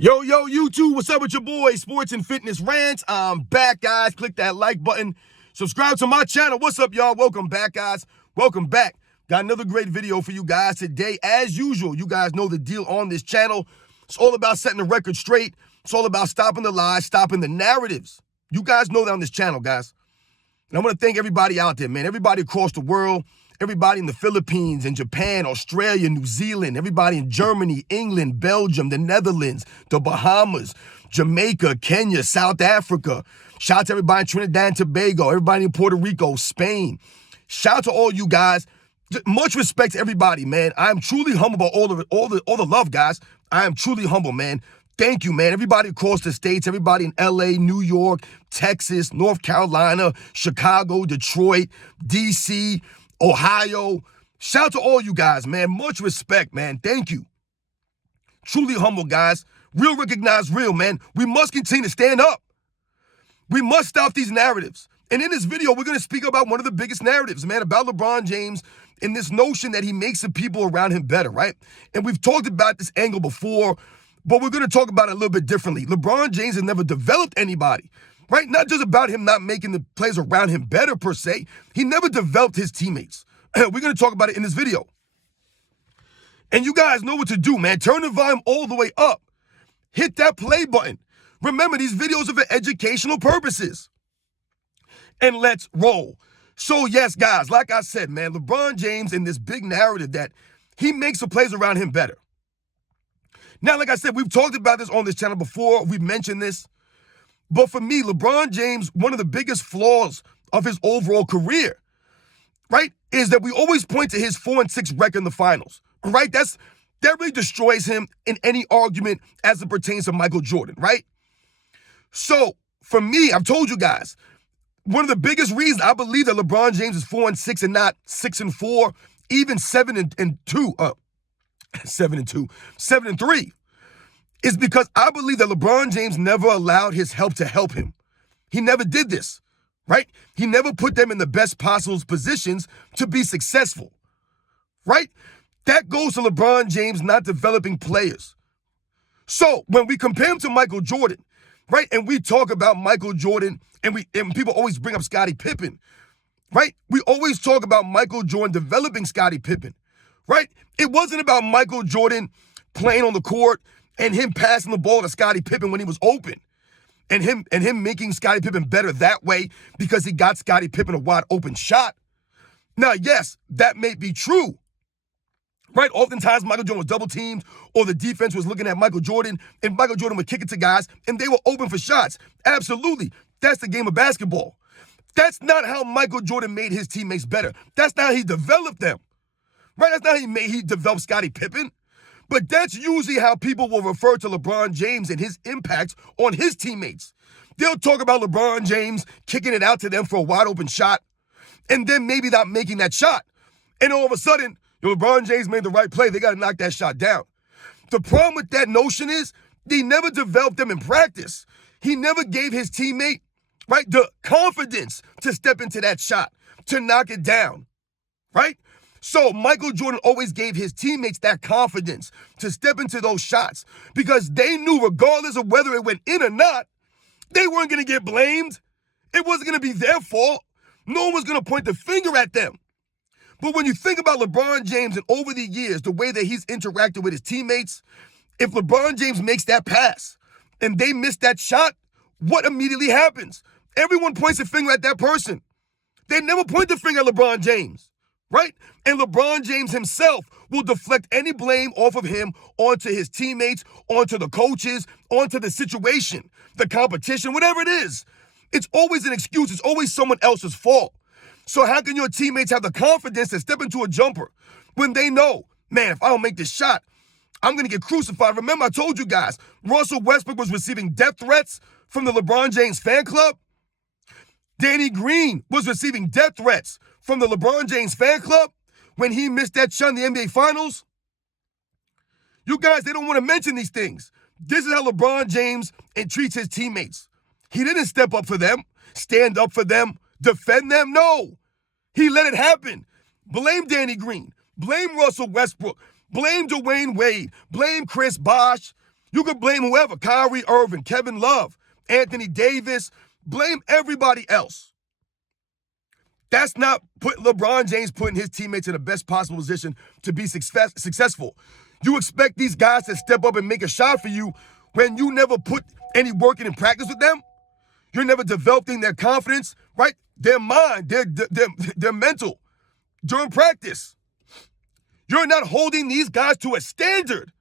Yo, YouTube, what's up with your boy, Sports and Fitness Rants? I'm back, guys. Click that like button. Subscribe to my channel. What's up, y'all? Welcome back, guys. Welcome back. Got another great video for you guys today. As usual, you guys know the deal on this channel. It's all about setting the record straight. It's all about stopping the lies, stopping the narratives. You guys know that on this channel, guys. And I want to thank everybody out there, man. Everybody across the world. Everybody in the Philippines, in Japan, Australia, New Zealand, everybody in Germany, England, Belgium, the Netherlands, the Bahamas, Jamaica, Kenya, South Africa. Shout out to everybody in Trinidad and Tobago, everybody in Puerto Rico, Spain. Shout out to all you guys. Much respect to everybody, man. I am truly humble about all the love, guys. I am truly humble, man. Thank you, man. Everybody across the states, everybody in LA, New York, Texas, North Carolina, Chicago, Detroit, DC, Ohio. Shout out to all you guys, man. Much respect, man. Thank you. Truly humble, guys. Real recognize real, man. We must continue to stand up. We must stop these narratives. And in this video, we're going to speak about one of the biggest narratives, man, about LeBron James and this notion that he makes the people around him better, right? And we've talked about this angle before, but we're going to talk about it a little bit differently. LeBron James has never developed anybody. Right? Not just about him not making the players around him better, per se. He never developed his teammates. We're going to talk about it in this video. And you guys know what to do, man. Turn the volume all the way up. Hit that play button. Remember, these videos are for educational purposes. And let's roll. So, yes, guys, like I said, man, LeBron James in this big narrative that he makes the players around him better. Now, like I said, we've talked about this on this channel before. We've mentioned this. But for me, LeBron James, one of the biggest flaws of his overall career, right, is that we always point to his 4-6 record in the finals, right? That really destroys him in any argument as it pertains to Michael Jordan, right? So for me, I've told you guys, one of the biggest reasons I believe that LeBron James is 4-6 and not 6-4, even 7-2, 7-3. Is because I believe that LeBron James never allowed his help to help him. He never did this, right? He never put them in the best possible positions to be successful, right? That goes to LeBron James not developing players. So when we compare him to Michael Jordan, right, and we talk about Michael Jordan, and people always bring up Scottie Pippen, right? We always talk about Michael Jordan developing Scottie Pippen, right? It wasn't about Michael Jordan playing on the court and him passing the ball to Scottie Pippen when he was open. And him making Scottie Pippen better that way because he got Scottie Pippen a wide open shot. Now, yes, that may be true. Right? Oftentimes, Michael Jordan was double teamed or the defense was looking at Michael Jordan and Michael Jordan would kick it to guys and they were open for shots. Absolutely. That's the game of basketball. That's not how Michael Jordan made his teammates better. That's not how he developed them. Right? That's not how he developed Scottie Pippen. But that's usually how people will refer to LeBron James and his impact on his teammates. They'll talk about LeBron James kicking it out to them for a wide open shot and then maybe not making that shot. And all of a sudden, LeBron James made the right play. They got to knock that shot down. The problem with that notion is he never developed them in practice. He never gave his teammate, right, the confidence to step into that shot, to knock it down, right? So Michael Jordan always gave his teammates that confidence to step into those shots because they knew regardless of whether it went in or not, they weren't going to get blamed. It wasn't going to be their fault. No one was going to point the finger at them. But when you think about LeBron James and over the years, the way that he's interacted with his teammates, if LeBron James makes that pass and they miss that shot, what immediately happens? Everyone points a finger at that person. They never point the finger at LeBron James. Right? And LeBron James himself will deflect any blame off of him onto his teammates, onto the coaches, onto the situation, the competition, whatever it is. It's always an excuse. It's always someone else's fault. So how can your teammates have the confidence to step into a jumper when they know, man, if I don't make this shot, I'm going to get crucified? Remember, I told you guys, Russell Westbrook was receiving death threats from the LeBron James fan club. Danny Green was receiving death threats from the LeBron James fan club when he missed that shot in the NBA Finals. You guys, they don't want to mention these things. This is how LeBron James treats his teammates. He didn't step up for them, stand up for them, defend them. No, he let it happen. Blame Danny Green. Blame Russell Westbrook. Blame Dwayne Wade. Blame Chris Bosh. You could blame whoever, Kyrie, Irving, Kevin Love, Anthony Davis, blame everybody else. That's not LeBron James putting his teammates in the best possible position to be successful. You expect these guys to step up and make a shot for you when you never put any work in practice with them? You're never developing their confidence, right? Their mind, their mental during practice. You're not holding these guys to a standard.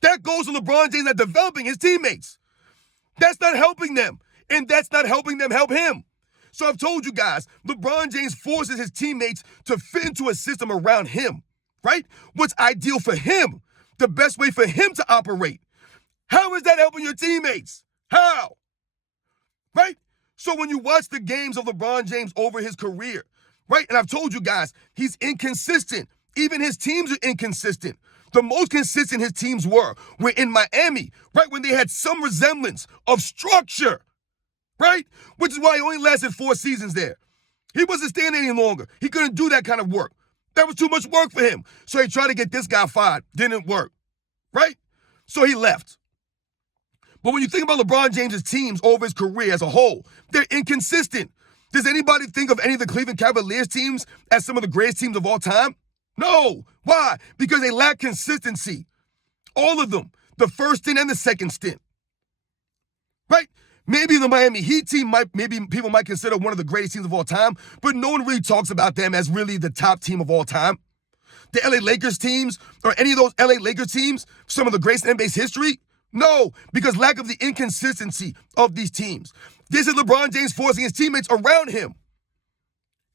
That goes to LeBron James not developing his teammates. That's not helping them, and that's not helping them help him. So I've told you guys, LeBron James forces his teammates to fit into a system around him, right? What's ideal for him, the best way for him to operate. How is that helping your teammates? How? Right? So when you watch the games of LeBron James over his career, right? And I've told you guys, he's inconsistent. Even his teams are inconsistent. The most consistent his teams were in Miami, right? When they had some resemblance of structure, right? Which is why he only lasted 4 seasons there. He wasn't staying any longer. He couldn't do that kind of work. That was too much work for him. So he tried to get this guy fired. Didn't work, right? So he left. But when you think about LeBron James' teams over his career as a whole, they're inconsistent. Does anybody think of any of the Cleveland Cavaliers teams as some of the greatest teams of all time? No. Why? Because they lack consistency. All of them. The first stint and the second stint. Right? Maybe the Miami Heat team maybe people might consider one of the greatest teams of all time, but no one really talks about them as really the top team of all time. The LA Lakers teams, or any of those LA Lakers teams, some of the greatest in NBA's history? No, because lack of the inconsistency of these teams. This is LeBron James forcing his teammates around him,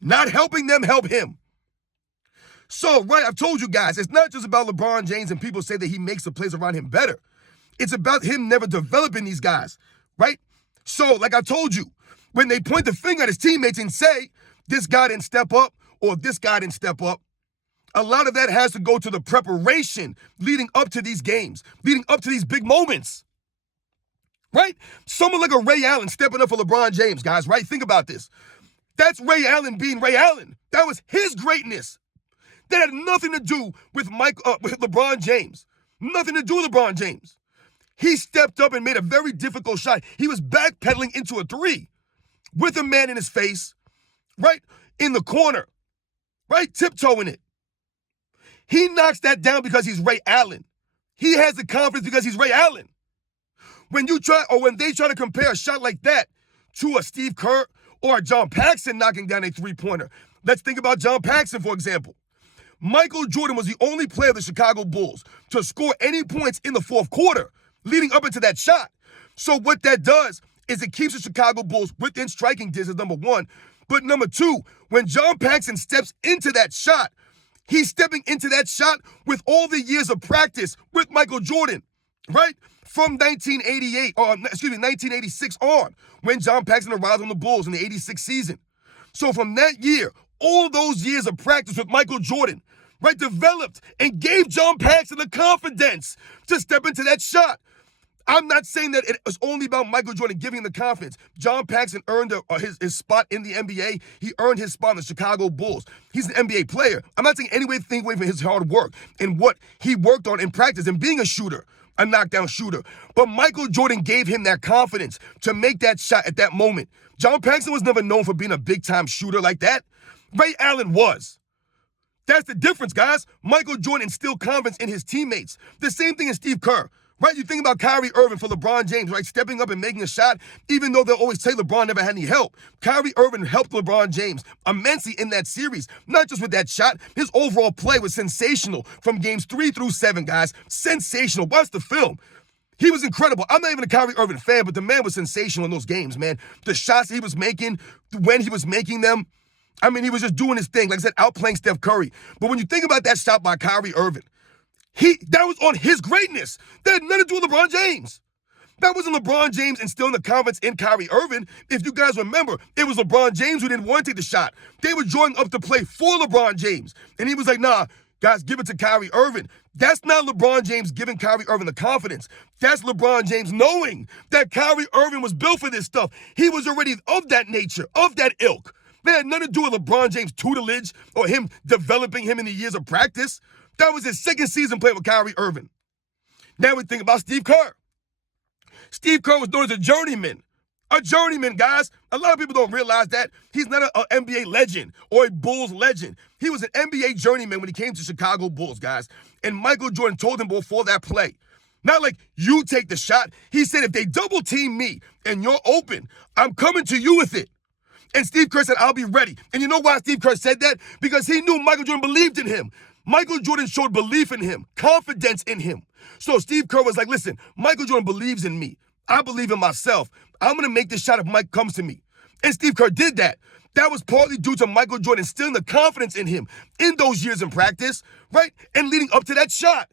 not helping them help him. So, right, I've told you guys, it's not just about LeBron James and people say that he makes the plays around him better. It's about him never developing these guys, right? So, like I told you, when they point the finger at his teammates and say, this guy didn't step up or this guy didn't step up, a lot of that has to go to the preparation leading up to these games, leading up to these big moments, right? Someone like a Ray Allen stepping up for LeBron James, guys, right? Think about this. That's Ray Allen being Ray Allen. That was his greatness. That had nothing to do with with LeBron James. Nothing to do with LeBron James. He stepped up and made a very difficult shot. He was backpedaling into a 3 with a man in his face, right? In the corner, right? Tiptoeing it. He knocks that down because he's Ray Allen. He has the confidence because he's Ray Allen. When they try to compare a shot like that to a Steve Kerr or a John Paxson knocking down a 3-pointer, let's think about John Paxson, for example. Michael Jordan was the only player of the Chicago Bulls to score any points in the fourth quarter leading up into that shot. So what that does is it keeps the Chicago Bulls within striking distance, number one. But number two, when John Paxson steps into that shot, he's stepping into that shot with all the years of practice with Michael Jordan, right? From 1986 on, when John Paxson arrived on the Bulls in the 86 season. So from that year, all those years of practice with Michael Jordan, right, developed and gave John Paxson the confidence to step into that shot. I'm not saying that it was only about Michael Jordan giving him the confidence. John Paxson earned his spot in the NBA. He earned his spot in the Chicago Bulls. He's an NBA player. I'm not taking anything away from his hard work and what he worked on in practice and being a shooter, a knockdown shooter. But Michael Jordan gave him that confidence to make that shot at that moment. John Paxson was never known for being a big-time shooter like that. Ray Allen was. That's the difference, guys. Michael Jordan instilled confidence in his teammates. The same thing as Steve Kerr. Right, you think about Kyrie Irving for LeBron James, right, stepping up and making a shot, even though they'll always say LeBron never had any help. Kyrie Irving helped LeBron James immensely in that series, not just with that shot. His overall play was sensational from games 3 through 7, guys. Sensational. Watch the film. He was incredible. I'm not even a Kyrie Irving fan, but the man was sensational in those games, man. The shots he was making, when he was making them, I mean, he was just doing his thing. Like I said, outplaying Steph Curry. But when you think about that shot by Kyrie Irving, that was on his greatness. That had nothing to do with LeBron James. That wasn't LeBron James instilling the confidence in Kyrie Irving. If you guys remember, it was LeBron James who didn't want to take the shot. They were drawing up to play for LeBron James. And he was like, nah, guys, give it to Kyrie Irving. That's not LeBron James giving Kyrie Irving the confidence. That's LeBron James knowing that Kyrie Irving was built for this stuff. He was already of that nature, of that ilk. That had nothing to do with LeBron James' tutelage or him developing him in the years of practice. That was his second season playing with Kyrie Irving. Now we think about Steve Kerr. Steve Kerr was known as a journeyman. A journeyman, guys. A lot of people don't realize that. He's not an NBA legend or a Bulls legend. He was an NBA journeyman when he came to Chicago Bulls, guys. And Michael Jordan told him before that play, not like you take the shot. He said, if they double team me and you're open, I'm coming to you with it. And Steve Kerr said, I'll be ready. And you know why Steve Kerr said that? Because he knew Michael Jordan believed in him. Michael Jordan showed belief in him, confidence in him. So Steve Kerr was like, listen, Michael Jordan believes in me. I believe in myself. I'm going to make this shot if Mike comes to me. And Steve Kerr did that. That was partly due to Michael Jordan instilling the confidence in him in those years in practice, right? And leading up to that shot.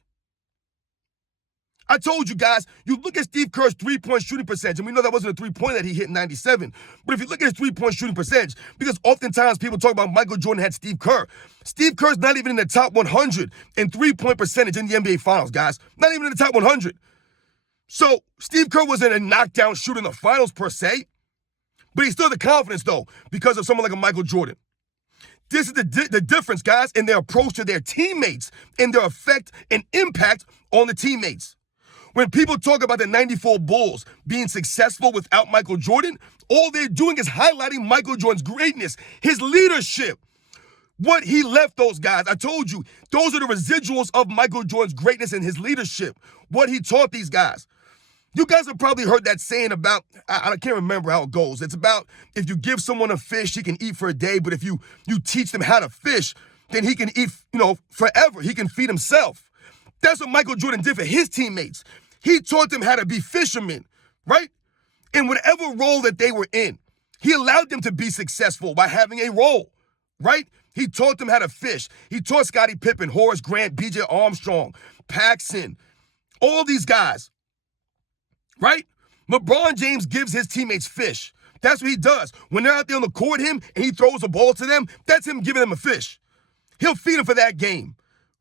I told you guys, you look at Steve Kerr's three-point shooting percentage, and we know that wasn't a three-point that he hit in 97, but if you look at his three-point shooting percentage, because oftentimes people talk about Michael Jordan had Steve Kerr. Steve Kerr's not even in the top 100 in three-point percentage in the NBA Finals, guys. Not even in the top 100. So Steve Kerr wasn't a knockdown shooter in the finals per se, but he still had the confidence, though, because of someone like a Michael Jordan. This is the difference, guys, in their approach to their teammates and their effect and impact on the teammates. When people talk about the 94 Bulls being successful without Michael Jordan, all they're doing is highlighting Michael Jordan's greatness, his leadership, what he left those guys. I told you, those are the residuals of Michael Jordan's greatness and his leadership, what he taught these guys. You guys have probably heard that saying about, I can't remember how it goes. It's about if you give someone a fish, he can eat for a day, but if you teach them how to fish, then he can eat, forever. He can feed himself. That's what Michael Jordan did for his teammates. He taught them how to be fishermen, right? In whatever role that they were in, he allowed them to be successful by having a role, right? He taught them how to fish. He taught Scottie Pippen, Horace Grant, B.J. Armstrong, Paxson, all these guys, right? LeBron James gives his teammates fish. That's what he does. When they're out there on the court, and he throws a ball to them, that's him giving them a fish. He'll feed them for that game,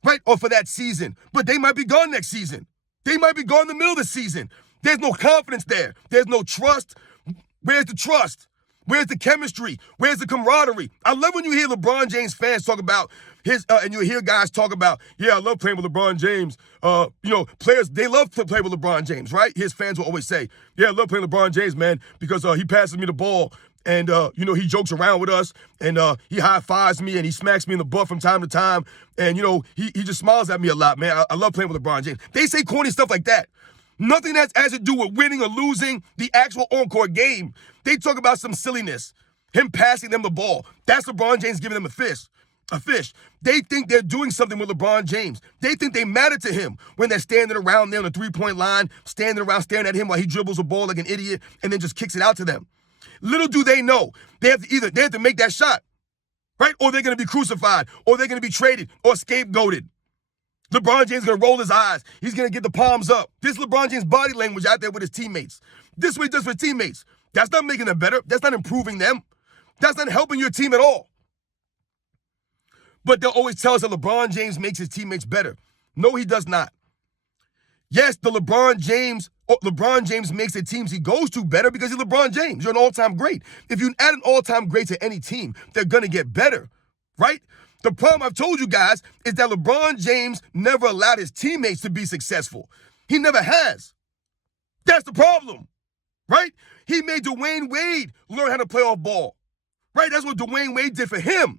right? Or for that season. But they might be gone next season. They might be gone in the middle of the season. There's no confidence there. There's no trust. Where's the trust? Where's the chemistry? Where's the camaraderie? I love when you hear LeBron James fans talk about his, and you hear guys talk about, yeah, I love playing with LeBron James. Players, they love to play with LeBron James, right? His fans will always say, yeah, I love playing with LeBron James, man, because he passes me the ball. And, he jokes around with us, and he high-fives me, and he smacks me in the butt from time to time. And, he just smiles at me a lot, man. I love playing with LeBron James. They say corny stuff like that. Nothing that has to do with winning or losing the actual on-court game. They talk about some silliness, him passing them the ball. That's LeBron James giving them a fish. They think they're doing something with LeBron James. They think they matter to him when they're standing around there on the three-point line, standing around staring at him while he dribbles a ball like an idiot and then just kicks it out to them. Little do they know, they have to make that shot, right? Or they're going to be crucified, or they're going to be traded, or scapegoated. LeBron James is going to roll his eyes. He's going to get the palms up. This is LeBron James' body language out there with his teammates. This is what he does for his teammates. That's not making them better. That's not improving them. That's not helping your team at all. But they'll always tell us that LeBron James makes his teammates better. No, he does not. Yes, LeBron James makes the teams he goes to better because he's LeBron James. You're an all-time great. If you add an all-time great to any team, they're going to get better, right? The problem I've told you guys is that LeBron James never allowed his teammates to be successful. He never has. That's the problem, right? He made Dwayne Wade learn how to play off ball, right? That's what Dwayne Wade did for him.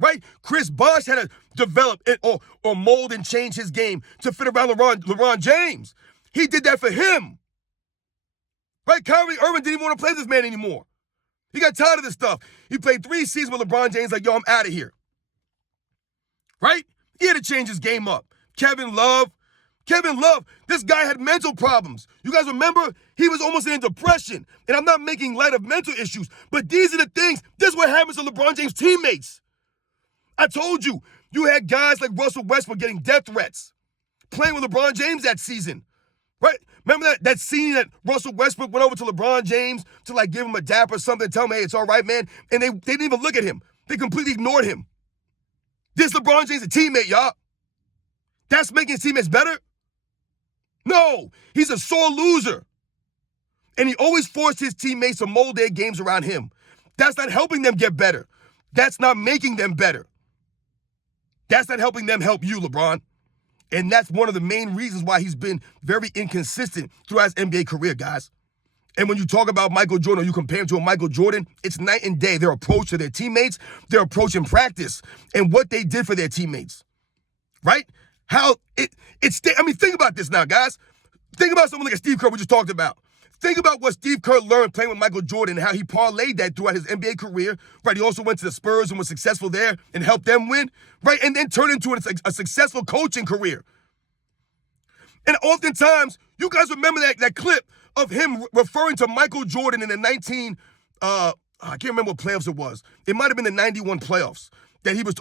Right? Chris Bosh had to develop it or mold and change his game to fit around LeBron James. He did that for him. Right? Kyrie Irving didn't even want to play this man anymore. He got tired of this stuff. He played 3 seasons with LeBron James like, yo, I'm out of here. Right? He had to change his game up. Kevin Love, this guy had mental problems. You guys remember? He was almost in a depression. And I'm not making light of mental issues, but these are the things. This is what happens to LeBron James' teammates. I told you, you had guys like Russell Westbrook getting death threats, playing with LeBron James that season, right? Remember that scene that Russell Westbrook went over to LeBron James to like give him a dap or something, tell him, hey, it's all right, man. And they didn't even look at him. They completely ignored him. This LeBron James a teammate, y'all. That's making his teammates better? No, he's a sore loser. And he always forced his teammates to mold their games around him. That's not helping them get better. That's not making them better. That's not helping them help you, LeBron. And that's one of the main reasons why he's been very inconsistent throughout his NBA career, guys. And when you talk about Michael Jordan or you compare him to a Michael Jordan, it's night and day. Their approach to their teammates, their approach in practice, and what they did for their teammates, right? Think about this now, guys. Think about someone like a Steve Kerr we just talked about. Think about what Steve Kerr learned playing with Michael Jordan and how he parlayed that throughout his NBA career, right? He also went to the Spurs and was successful there and helped them win, right? And then turned into a successful coaching career. And oftentimes, you guys remember that clip of him referring to Michael Jordan in the I can't remember what playoffs it was. It might have been the 91 playoffs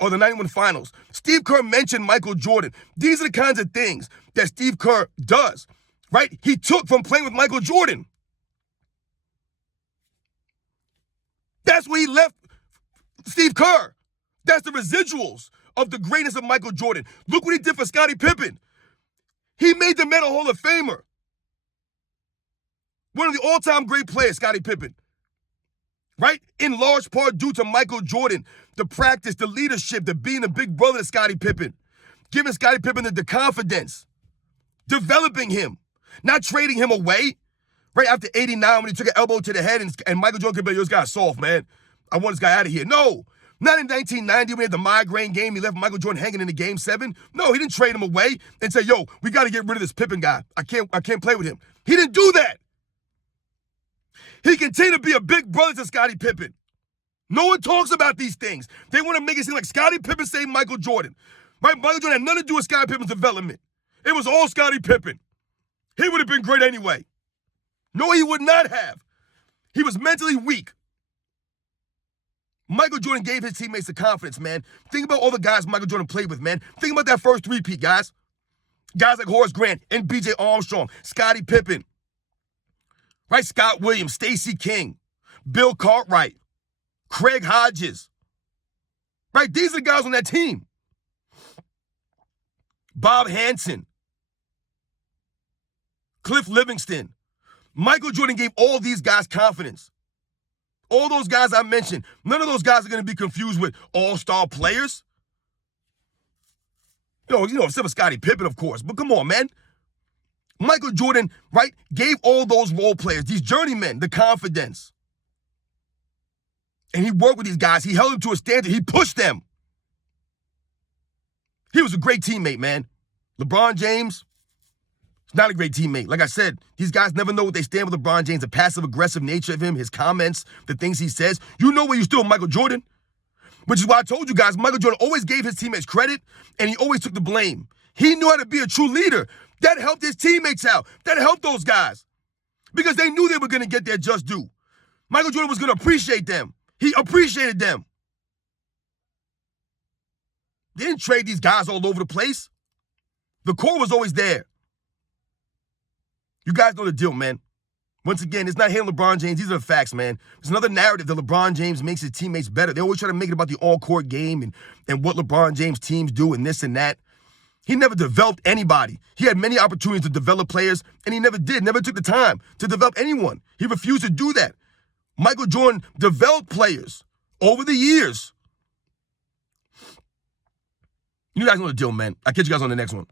or the 91 finals. Steve Kerr mentioned Michael Jordan. These are the kinds of things that Steve Kerr does, right? He took from playing with Michael Jordan. That's where he left Steve Kerr. That's the residuals of the greatness of Michael Jordan. Look what he did for Scottie Pippen. He made the man a Hall of Famer. One of the all-time great players, Scottie Pippen. Right? In large part due to Michael Jordan, the practice, the leadership, the being a big brother to Scottie Pippen. Giving Scottie Pippen the confidence. Developing him. Not trading him away. Right after 89 when he took an elbow to the head and Michael Jordan could be like, yo, this guy's soft, man. I want this guy out of here. No. Not in 1990 when he had the migraine game. He left Michael Jordan hanging in the game 7. No, he didn't trade him away and say, yo, we got to get rid of this Pippen guy. I can't play with him. He didn't do that. He continued to be a big brother to Scottie Pippen. No one talks about these things. They want to make it seem like Scottie Pippen saved Michael Jordan. Right? Michael Jordan had nothing to do with Scottie Pippen's development. It was all Scottie Pippen. He would have been great anyway. No, he would not have. He was mentally weak. Michael Jordan gave his teammates the confidence, man. Think about all the guys Michael Jordan played with, man. Think about that first three-peat, guys. Guys like Horace Grant and B.J. Armstrong, Scottie Pippen, right? Scott Williams, Stacey King, Bill Cartwright, Craig Hodges, right? These are the guys on that team. Bob Hansen, Cliff Livingston. Michael Jordan gave all these guys confidence. All those guys I mentioned, none of those guys are going to be confused with all-star players. Except for Scottie Pippen, of course. But come on, man. Michael Jordan, right, gave all those role players, these journeymen, the confidence. And he worked with these guys. He held them to a standard. He pushed them. He was a great teammate, man. LeBron James, not a great teammate. Like I said, these guys never know what they stand with LeBron James, the passive-aggressive nature of him, his comments, the things he says. You know where you still Michael Jordan? Which is why I told you guys, Michael Jordan always gave his teammates credit, and he always took the blame. He knew how to be a true leader. That helped his teammates out. That helped those guys. Because they knew they were going to get their just due. Michael Jordan was going to appreciate them. He appreciated them. They didn't trade these guys all over the place. The core was always there. You guys know the deal, man. Once again, it's not him, LeBron James. These are the facts, man. There's another narrative that LeBron James makes his teammates better. They always try to make it about the all-court game and what LeBron James teams do and this and that. He never developed anybody. He had many opportunities to develop players, and he never did, never took the time to develop anyone. He refused to do that. Michael Jordan developed players over the years. You guys know the deal, man. I'll catch you guys on the next one.